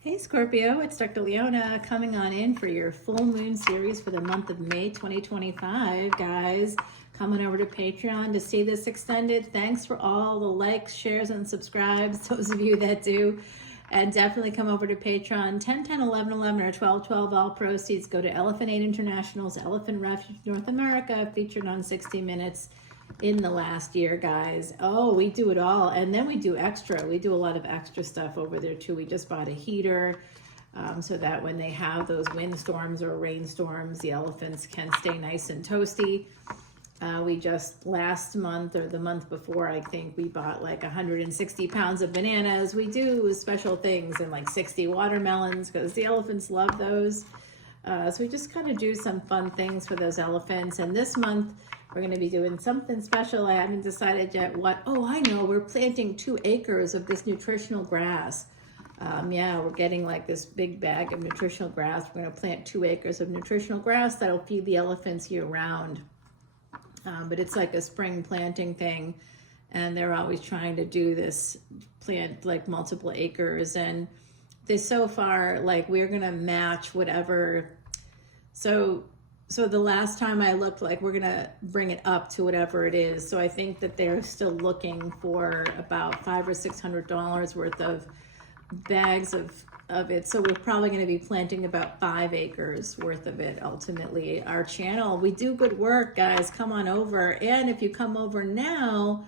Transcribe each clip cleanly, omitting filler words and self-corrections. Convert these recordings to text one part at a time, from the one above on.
Hey Scorpio, it's Dr. Leona coming on in for your full moon series for the month of May 2025. Guys, coming over to Patreon to see this extended. Thanks for all the likes, shares, and subscribes, those of you that do. And definitely come over to Patreon. 10, 10, 11, 11, or 12, 12. All proceeds go to Elephant Aid International's Elephant Refuge North America, featured on 60 Minutes in the last year, guys. Oh, we do it all. And then we do extra. We do a lot of extra stuff over there too. We just bought a heater so that when they have those windstorms or rainstorms, the elephants can stay nice and toasty. We just last month or the month before, I think we bought like 160 pounds of bananas. We do special things and like 60 watermelons because the elephants love those. So we just kind of do some fun things for those elephants. And this month, we're going to be doing something special. I haven't decided yet what. Oh, I know. We're planting 2 acres of this nutritional grass. Yeah, we're getting like this big bag of nutritional grass. We're going to plant 2 acres of nutritional grass that'll feed the elephants year round. But it's like a spring planting thing. And they're always trying to do this, plant like multiple acres. And they so far, like we're going to match whatever. So the last time I looked, like we're gonna bring it up to whatever it is. So I think that they're still looking for about $500 or $600 worth of bags of it. So we're probably gonna be planting about 5 acres worth of it ultimately. Our channel, we do good work, guys. Come on over. And if you come over now,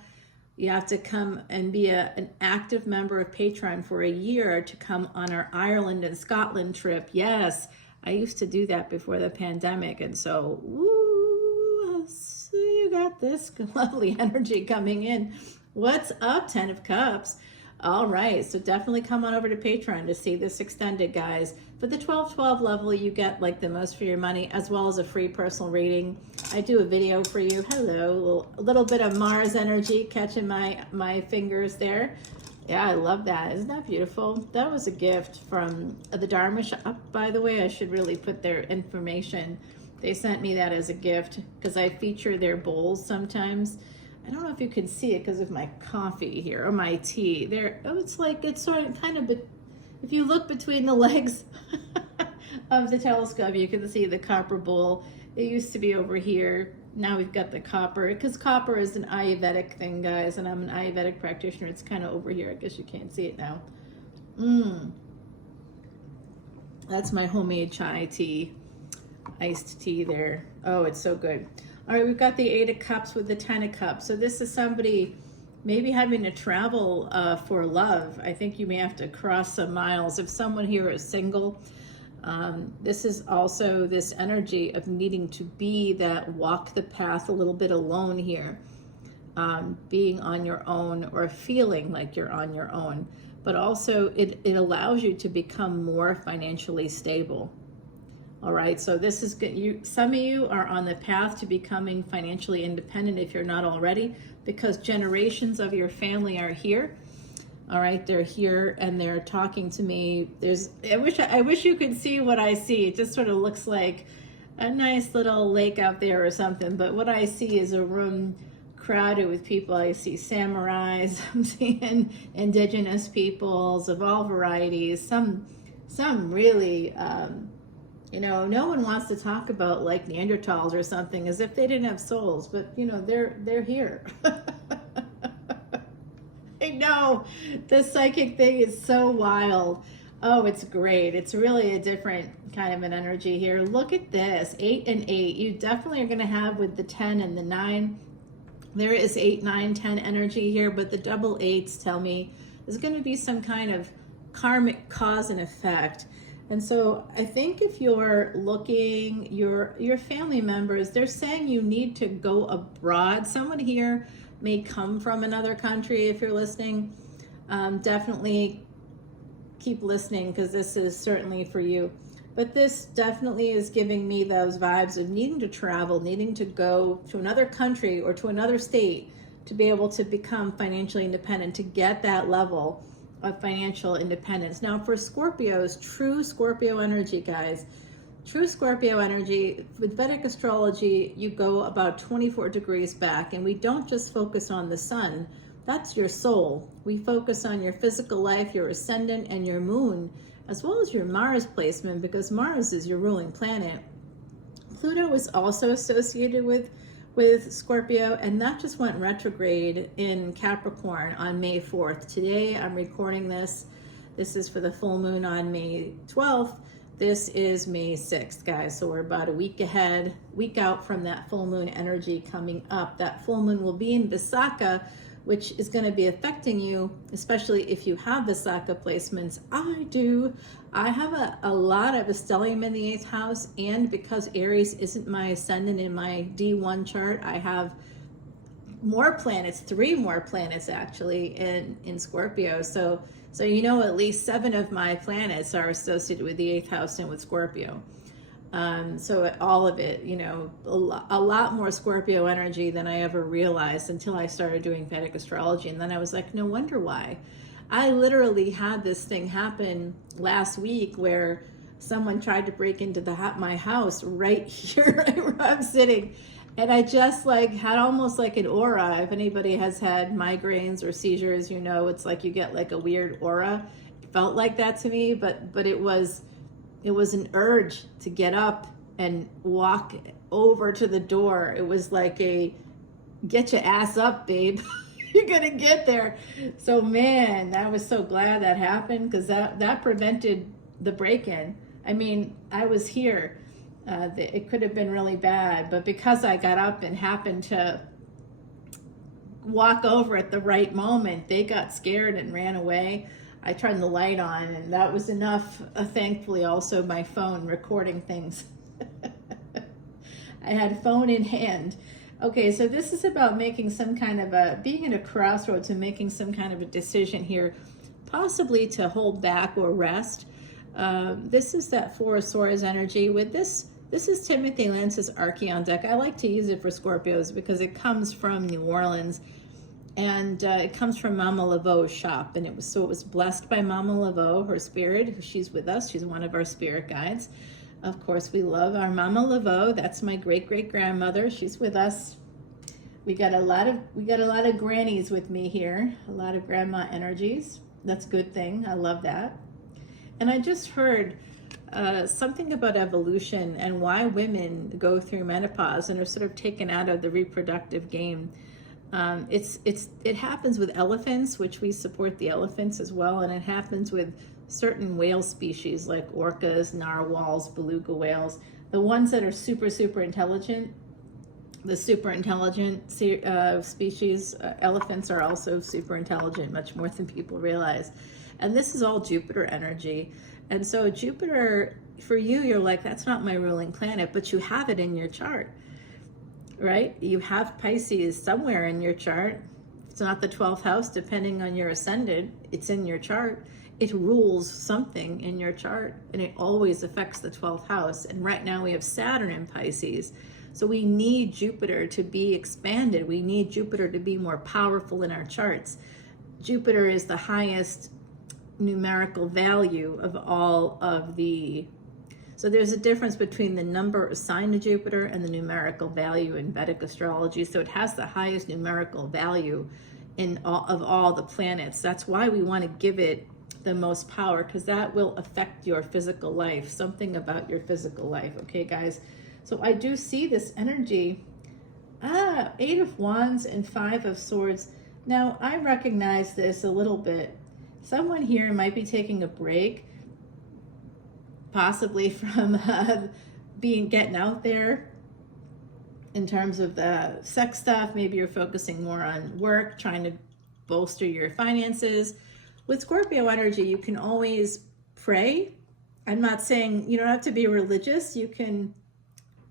you have to come and be an active member of Patreon for a year to come on our Ireland and Scotland trip. Yes. I used to do that before the pandemic, and so, woo, so you got this lovely energy coming in. What's up, 10 of Cups? All right, so definitely come on over to Patreon to see this extended, guys. For the 12-12 level, you get like the most for your money, as well as a free personal reading. I do a video for you. Hello, a little bit of Mars energy catching my fingers there. Yeah, I love that. Isn't that beautiful? That was a gift from the Dharma shop, by the way. I should really put their information. They sent me that as a gift because I feature their bowls sometimes. I don't know if you can see it because of my coffee here or my tea. There, oh, it's like it's sort of kind of. If you look between the legs of the telescope, you can see the copper bowl. It used to be over here. Now we've got the copper, because copper is an Ayurvedic thing, guys, and I'm an Ayurvedic practitioner. It's kind of over here. I guess you can't see it now. That's my homemade chai tea, iced tea there. Oh, it's so good. All right, we've got the 8 of Cups with the 10 of Cups. So this is somebody maybe having to travel for love. I think you may have to cross some miles. If someone here is single, this is also this energy of needing to be that walk the path a little bit alone here, being on your own or feeling like you're on your own, but also it allows you to become more financially stable. All right, so this is good. Some of you are on the path to becoming financially independent if you're not already, because generations of your family are here. All right, they're here and they're talking to me. I wish you could see what I see. It just sort of looks like a nice little lake out there or something. But what I see is a room crowded with people. I see samurais. I'm seeing indigenous peoples of all varieties. Some really, no one wants to talk about like Neanderthals or something as if they didn't have souls. But they're here. I know, the psychic thing is so wild. Oh, it's great. It's really a different kind of an energy here. Look at this, 8 and 8. You definitely are going to have with the 10 and the 9. There is 8, 9, 10 energy here, but the double 8s tell me there's going to be some kind of karmic cause and effect. And so I think if you're looking, your family members, they're saying you need to go abroad. Someone here may come from another country. If you're listening, definitely keep listening because this is certainly for you. But this definitely is giving me those vibes of needing to travel, needing to go to another country or to another state to be able to become financially independent, to get that level of financial independence. Now for Scorpios, true Scorpio energy, guys, true Scorpio energy, with Vedic Astrology, you go about 24 degrees back, and we don't just focus on the sun. That's your soul. We focus on your physical life, your ascendant, and your moon as well as your Mars placement, because Mars is your ruling planet. Pluto is also associated with Scorpio, and that just went retrograde in Capricorn on May 4th. Today I'm recording this. This is for the full moon on May 12th. This is May 6th, guys. So we're about a week out from that full moon energy coming up. That full moon will be in Visakha, which is going to be affecting you, especially if you have Visakha placements. I do. I have a lot of stellium in the 8th house, and because Aries isn't my ascendant in my D1 chart, I have more planets, 3 more planets actually in Scorpio. So you know, at least 7 of my planets are associated with the 8th house and with Scorpio. So all of it, you know, a lot more Scorpio energy than I ever realized until I started doing Vedic astrology. And then I was like, no wonder why. I literally had this thing happen last week where someone tried to break into my house right here where I'm sitting. And I just like had almost like an aura. If anybody has had migraines or seizures, you know, it's like you get like a weird aura. It felt like that to me, but it was an urge to get up and walk over to the door. It was like a get your ass up, babe. You're gonna get there. So man, I was so glad that happened, because that prevented the break-in. I mean, I was here. It could have been really bad, but because I got up and happened to walk over at the right moment, they got scared and ran away. I turned the light on, and that was enough. Thankfully, also my phone recording things. I had phone in hand. Okay, so this is about making some kind of being at a crossroads and making some kind of a decision here, possibly to hold back or rest. This is that 4 of Swords energy. With this is Timothy Lance's Archeon deck. I like to use it for Scorpios because it comes from New Orleans. And it comes from Mama Laveau's shop, and it was blessed by Mama Laveau, her spirit. She's with us. She's one of our spirit guides. Of course, we love our Mama Laveau. That's my great grandmother. She's with us. We got a lot of grannies with me here. A lot of grandma energies. That's a good thing. I love that. And I just heard something about evolution and why women go through menopause and are sort of taken out of the reproductive game. It happens with elephants, which we support the elephants as well, and it happens with certain whale species like orcas, narwhals, beluga whales, the ones that are super intelligent. The super intelligent species, elephants are also super intelligent, much more than people realize. And this is all Jupiter energy. And so Jupiter, for you, you're like, that's not my ruling planet, but you have it in your chart. Right? You have Pisces somewhere in your chart. It's not the 12th house, depending on your ascendant. It's in your chart. It rules something in your chart, and it always affects the 12th house. And right now we have Saturn in Pisces. So we need Jupiter to be expanded. We need Jupiter to be more powerful in our charts. Jupiter is the highest numerical value of all of the... So there's a difference between the number assigned to Jupiter and the numerical value in Vedic astrology. So it has the highest numerical value of all the planets. That's why we want to give it the most power, because that will affect your physical life, something about your physical life. Okay, guys? So I do see this energy. 8 of Wands and 5 of Swords. Now, I recognize this a little bit. Someone here might be taking a break, possibly from getting out there in terms of the sex stuff. Maybe you're focusing more on work, trying to bolster your finances. With Scorpio energy, you can always pray. I'm not saying you don't have to be religious. You can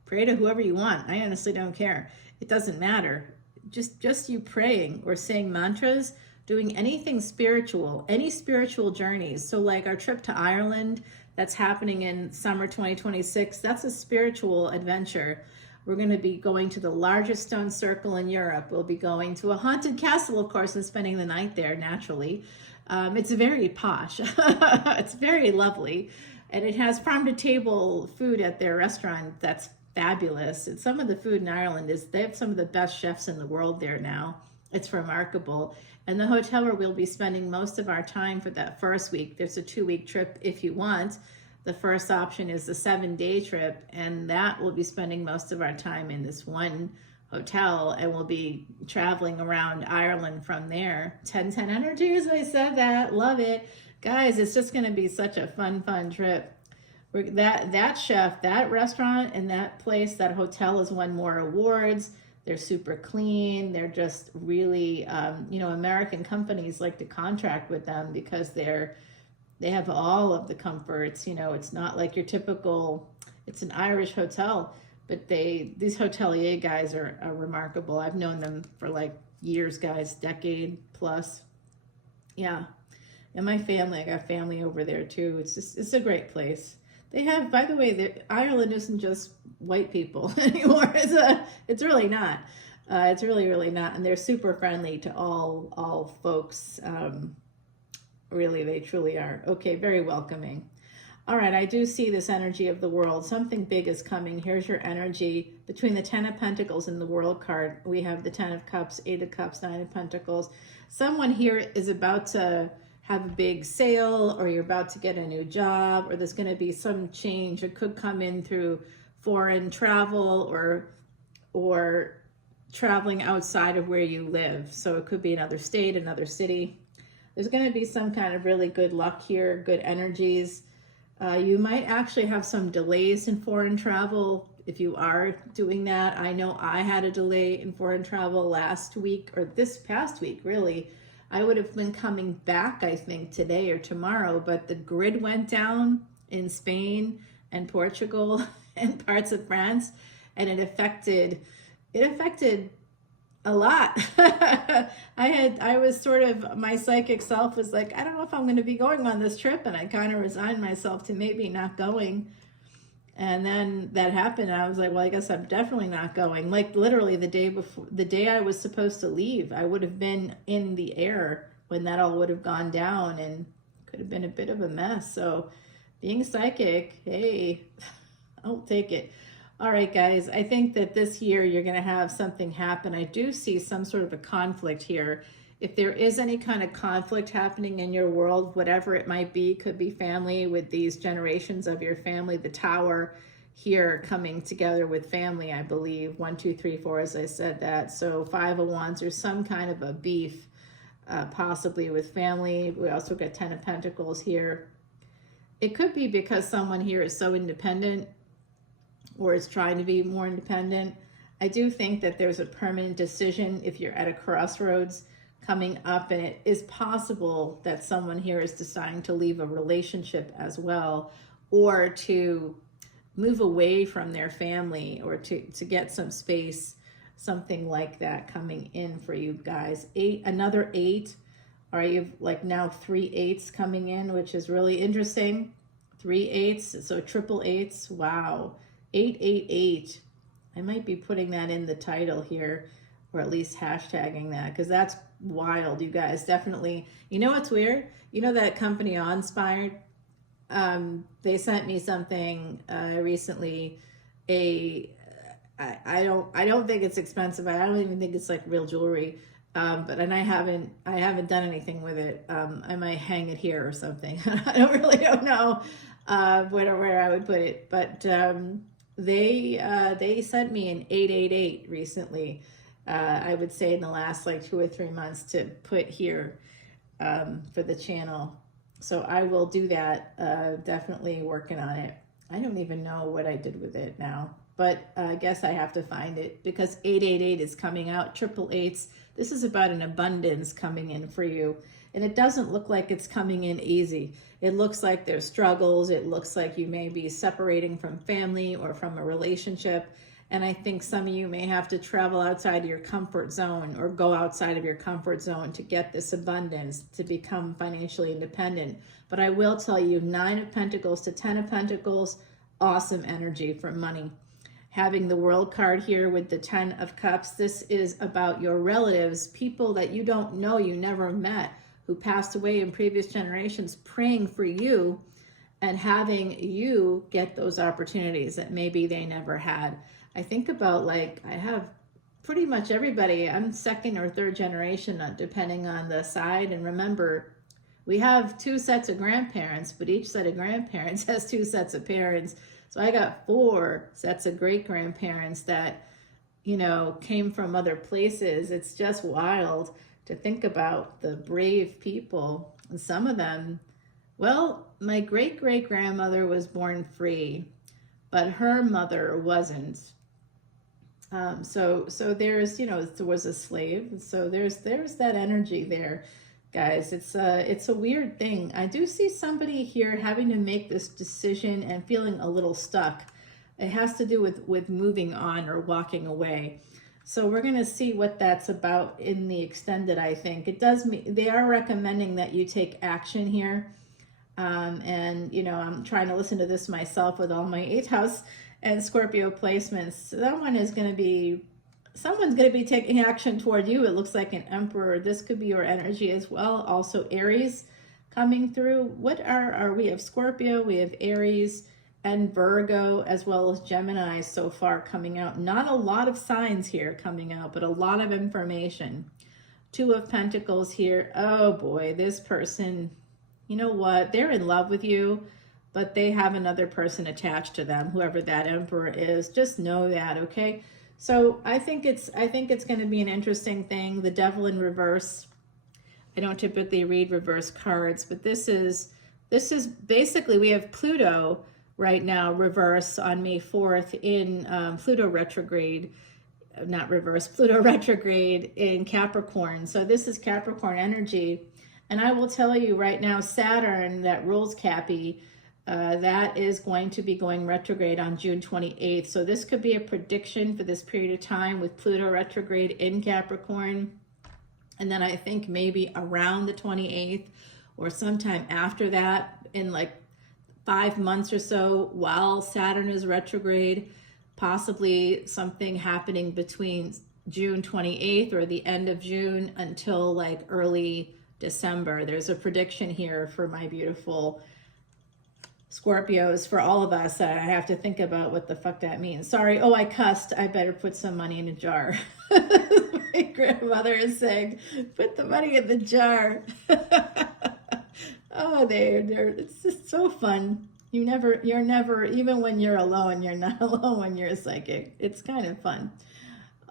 pray to whoever you want. I honestly don't care. It doesn't matter. Just you praying or saying mantras, doing anything spiritual, any spiritual journeys. So like our trip to Ireland, that's happening in summer 2026. That's a spiritual adventure. We're going to be going to the largest stone circle in Europe. We'll be going to a haunted castle, of course, and spending the night there, naturally. It's very posh. It's very lovely. And it has farm-to-table food at their restaurant that's fabulous. And some of the food in Ireland they have some of the best chefs in the world there now. It's remarkable. And the hotel where we'll be spending most of our time for that first week, there's a 2-week trip if you want. The first option is the 7-day trip, and that will be spending most of our time in this one hotel, and we'll be traveling around Ireland from there. 10-10 energies, I said that. Love it. Guys, it's just going to be such a fun trip. That chef, that restaurant, and that place, that hotel has won more awards. They're super clean. They're just really, American companies like to contract with them because they have all of the comforts. It's not like your typical, it's an Irish hotel, but these hotelier guys are remarkable. I've known them for like years, guys, decade plus. Yeah. And my family, I got family over there too. It's a great place. They have, by the way, Ireland isn't just white people anymore. It's really not. It's really not. And they're super friendly to all folks. Really, they truly are. Okay, very welcoming. All right, I do see this energy of the world. Something big is coming. Here's your energy. Between the 10 of Pentacles and the World card, we have the 10 of Cups, 8 of Cups, 9 of Pentacles. Someone here is about to have a big sale, or you're about to get a new job, or there's going to be some change. It could come in through foreign travel or traveling outside of where you live. So it could be another state, another city. There's going to be some kind of really good luck here, good energies. You might actually have some delays in foreign travel if you are doing that. I know I had a delay in foreign travel last week, or this past week, really. I would have been coming back, I think, today or tomorrow, but the grid went down in Spain and Portugal and parts of France, and it affected a lot. I was sort of, my psychic self was like, I don't know if I'm going to be going on this trip, and I kind of resigned myself to maybe not going. And then that happened, and I was like, well, I guess I'm definitely not going. Like literally the day I was supposed to leave, I would have been in the air when that all would have gone down, and could have been a bit of a mess. So being psychic, hey, I'll take it. All right, guys, I think that this year you're going to have something happen. I do see some sort of a conflict here. If there is any kind of conflict happening in your world, whatever it might be, could be family with these generations of your family, the Tower here coming together with family, I believe. 1, 2, 3, 4, as I said that. So 5 of Wands, or some kind of a beef, possibly with family. We also got 10 of Pentacles here. It could be because someone here is so independent, or is trying to be more independent. I do think that there's a permanent decision if you're at a crossroads coming up, and it is possible that someone here is deciding to leave a relationship as well, or to move away from their family, or to get some space, something like that coming in for you guys. Another 8. All right, you've like now 3 8s coming in, which is really interesting. 3 8s, so triple 8s. Wow. 888. I might be putting that in the title here, or at least hashtagging that, because that's wild, you guys. Definitely. You know what's weird? You know that company Inspired? They sent me something recently. I don't think it's expensive. I don't even think it's like real jewelry. But I haven't done anything with it. I might hang it here or something. I don't know where I would put it. But they sent me an 888 recently. I would say in the last like 2 or 3 months, to put here for the channel. So I will do that. Definitely working on it. I don't even know what I did with it now, but I guess I have to find it, because 888 is coming out, triple 8s. This is about an abundance coming in for you. And it doesn't look like it's coming in easy. It looks like there's struggles. It looks like you may be separating from family or from a relationship. And I think some of you may have to travel outside of your comfort zone, or go outside of your comfort zone to get this abundance, to become financially independent. But I will tell you, 9 of Pentacles to 10 of Pentacles, awesome energy for money. Having the World card here with the 10 of Cups, this is about your relatives, people that you don't know, you never met, who passed away in previous generations, praying for you and having you get those opportunities that maybe they never had. I think about, like, I have pretty much everybody. I'm second or third generation, depending on the side. And remember, we have 2 sets of grandparents, but each set of grandparents has 2 sets of parents. So I got 4 sets of great-grandparents that, you know, came from other places. It's just wild to think about the brave people. And some of them, well, my great-great-grandmother was born free, but her mother wasn't. So there's, you know, there was a slave. So there's that energy there, guys. It's a weird thing. I do see somebody here having to make this decision and feeling a little stuck. It has to do with moving on or walking away. So we're going to see what that's about in the extended, I think. It does mean they are recommending that you take action here. And, you know, I'm trying to listen to this myself with all my 8th house and Scorpio placements. Someone's going to be taking action toward you. It looks like an Emperor. This could be your energy as well. Also Aries coming through. What are we have Scorpio, we have Aries and Virgo, as well as Gemini so far coming out. Not a lot of signs here coming out, but a lot of information. 2 of Pentacles here. Oh boy, this person, you know what? They're in love with you, but they have another person attached to them, whoever that Emperor is. Just know that, okay? So I think it's going to be an interesting thing. The Devil in reverse. I don't typically read reverse cards, but this is basically, we have Pluto right now reverse on May 4th in Pluto retrograde, not reverse, Pluto retrograde in Capricorn. So this is Capricorn energy. And I will tell you right now, Saturn that rules Cappy, that is going to be going retrograde on June 28th. So this could be a prediction for this period of time with Pluto retrograde in Capricorn. And then I think maybe around the 28th or sometime after that, in like 5 months or so, while Saturn is retrograde, possibly something happening between June 28th or the end of June until like early December. There's a prediction here for my beautiful Scorpios, for all of us. I have to think about what the fuck that means. Sorry. Oh, I cussed. I better put some money in a jar. My grandmother is saying, put the money in the jar. Oh, it's just so fun. You're never, even when you're alone, you're not alone when you're a psychic. It's kind of fun,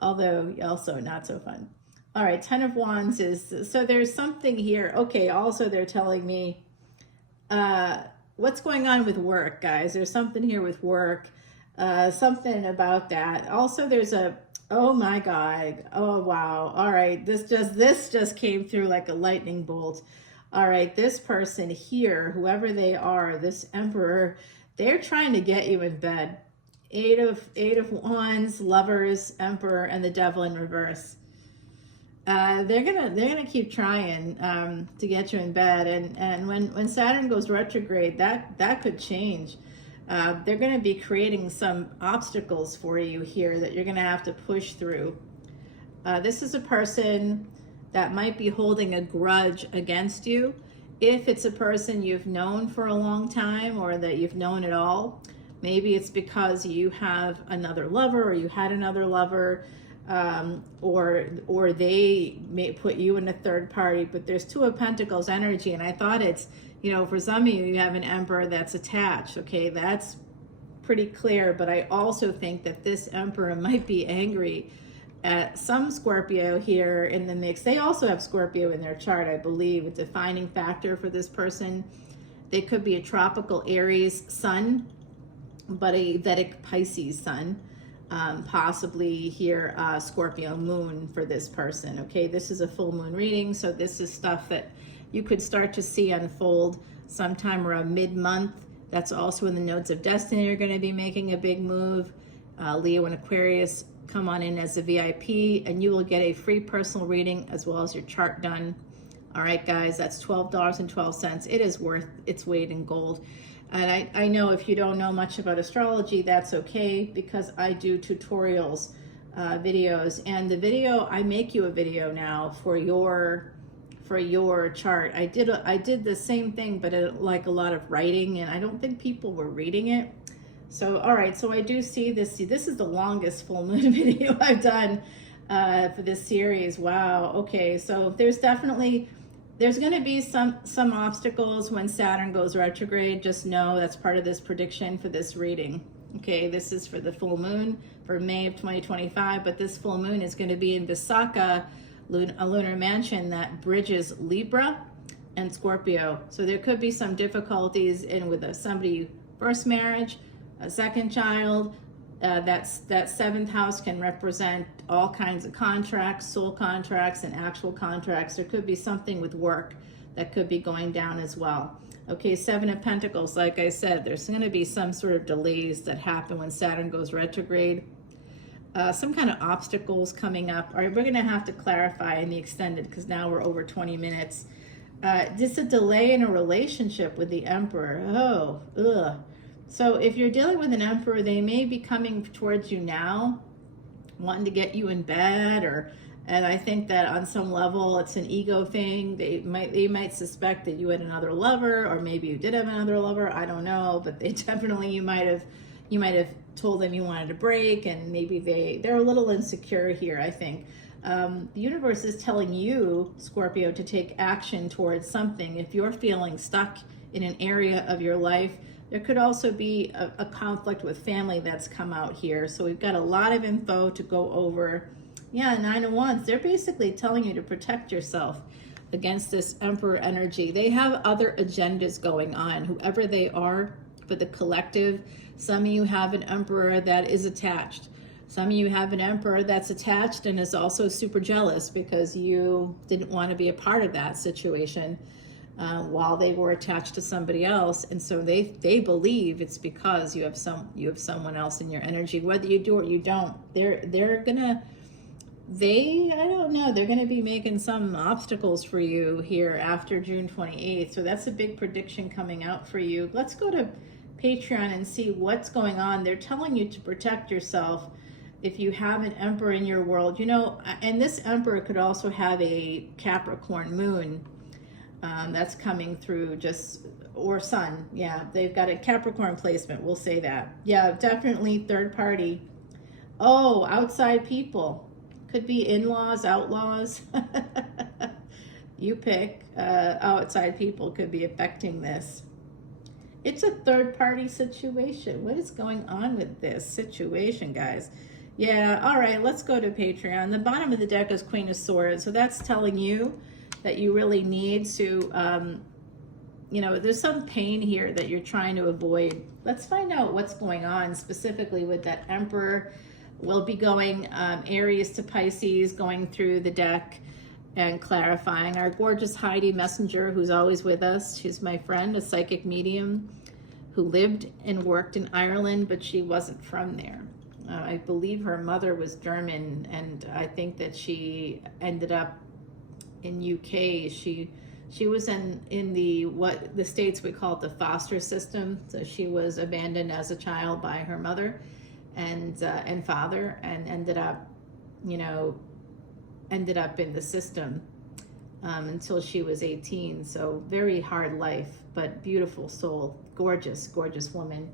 although also not so fun. All right, 10 of Wands is, so there's something here. Okay, also they're telling me, what's going on with work, guys? There's something here with work, something about that. Also, there's oh my God, oh wow. All right, this just came through like a lightning bolt. All right, this person here, whoever they are, this Emperor, they're trying to get you in bed. 8 of Wands, Lovers, Emperor, and the Devil in reverse. They're gonna keep trying to get you in bed, and when Saturn goes retrograde, that could change. They're gonna be creating some obstacles for you here that you're gonna have to push through. This is a person that might be holding a grudge against you. If it's a person you've known for a long time or that you've known at all, maybe it's because you have another lover or you had another lover, or they may put you in a third party. But there's 2 of Pentacles energy, and I thought it's, you know, for some of you, you have an Emperor that's attached. Okay, that's pretty clear. But I also think that this Emperor might be angry at some Scorpio here in the mix. They also have Scorpio in their chart, I believe, a defining factor for this person. They could be a tropical Aries sun, but a Vedic Pisces sun. Possibly here, Scorpio moon for this person. Okay, this is a full moon reading, so this is stuff that you could start to see unfold sometime around mid-month. That's also in the nodes of destiny. You're going to be making a big move. Leo and Aquarius, come on in as a VIP, and you will get a free personal reading as well as your chart done. All right, guys, that's $12.12. It is worth its weight in gold. And I know if you don't know much about astrology, that's okay, because I do tutorials, videos, and the video, I make you a video now for your chart. I did the same thing, but like a lot of writing, and I don't think people were reading it. So, all right, so I do see this. See, this is the longest full moon video I've done. for this series. Wow. Okay. So there's going to be some obstacles when Saturn goes retrograde. Just know that's part of this prediction for this reading. Okay, this is for the full moon for May of 2025, but this full moon is going to be in Visakha, a lunar mansion that bridges Libra and Scorpio. So there could be some difficulties with somebody first marriage, a second child. That seventh house can represent all kinds of contracts, soul contracts, and actual contracts. There could be something with work that could be going down as well. Okay, Seven of Pentacles, like I said, there's going to be some sort of delays that happen when Saturn goes retrograde. Some kind of obstacles coming up. All right, we're going to have to clarify in the extended because now we're over 20 minutes. Just a delay in a relationship with the Emperor. Oh, ugh. So if you're dealing with an Emperor, they may be coming towards you now, wanting to get you in bed, and I think that on some level it's an ego thing. They might suspect that you had another lover, or maybe you did have another lover. I don't know, but they definitely, you might have told them you wanted a break, and maybe they're a little insecure here, I think. The universe is telling you, Scorpio, to take action towards something. If you're feeling stuck in an area of your life, there could also be a conflict with family that's come out here. So we've got a lot of info to go over. Yeah, Nine of Wands, they're basically telling you to protect yourself against this Emperor energy. They have other agendas going on, whoever they are, for the collective. Some of you have an Emperor that is attached. Some of you have an Emperor that's attached and is also super jealous because you didn't want to be a part of that situation while they were attached to somebody else. And so they believe it's because you have someone else in your energy. Whether you do or you don't, they're gonna be making some obstacles for you here after June 28th. So that's a big prediction coming out for you. Let's go to Patreon and see what's going on. They're telling you to protect yourself if you have an Emperor in your world. And this Emperor could also have a Capricorn moon that's coming through, or sun. Yeah, they've got a Capricorn placement, we'll say that. Yeah, definitely third party. Oh, outside people. Could be in-laws, outlaws. You pick. Outside people could be affecting this. It's a third-party situation. What is going on with this situation, guys? Yeah, all right, let's go to Patreon. The bottom of the deck is Queen of Swords. So that's telling you that you really need to, there's some pain here that you're trying to avoid. Let's find out what's going on specifically with that Emperor. We'll be going Aries to Pisces, going through the deck and clarifying. Our gorgeous Heidi Messenger, who's always with us. She's my friend, a psychic medium who lived and worked in Ireland, but she wasn't from there. I believe her mother was German, and I think that she ended up in UK. She was in the States we call it the foster system. So she was abandoned as a child by her mother and father, and ended up in the system until she was 18. So very hard life, but beautiful soul, gorgeous woman,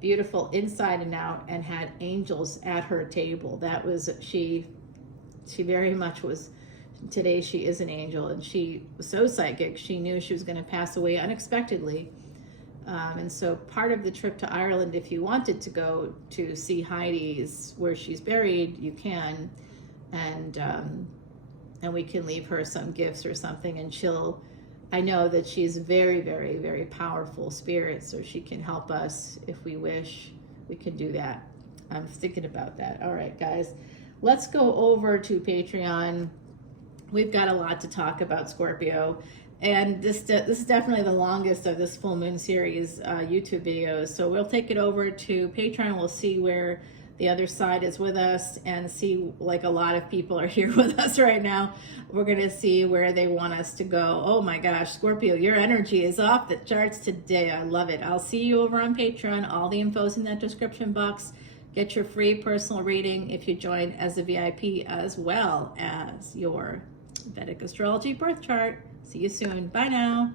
beautiful inside and out, and had angels at her table. That was she very much was. Today she is an angel, and she was so psychic, she knew she was going to pass away unexpectedly. And so part of the trip to Ireland, if you wanted to go to see Heidi's where she's buried, you can, and we can leave her some gifts or something, and I know that she's very, very, very powerful spirit, so she can help us if we wish. We can do that. I'm thinking about that. All right, guys, let's go over to Patreon. We've got a lot to talk about, Scorpio. And this is definitely the longest of this full moon series YouTube videos. So we'll take it over to Patreon. We'll see where the other side is with us, and see, like, a lot of people are here with us right now. We're going to see where they want us to go. Oh my gosh, Scorpio, your energy is off the charts today. I love it. I'll see you over on Patreon. All the info's in that description box. Get your free personal reading if you join as a VIP, as well as your Vedic Astrology birth chart. See you soon. Bye now.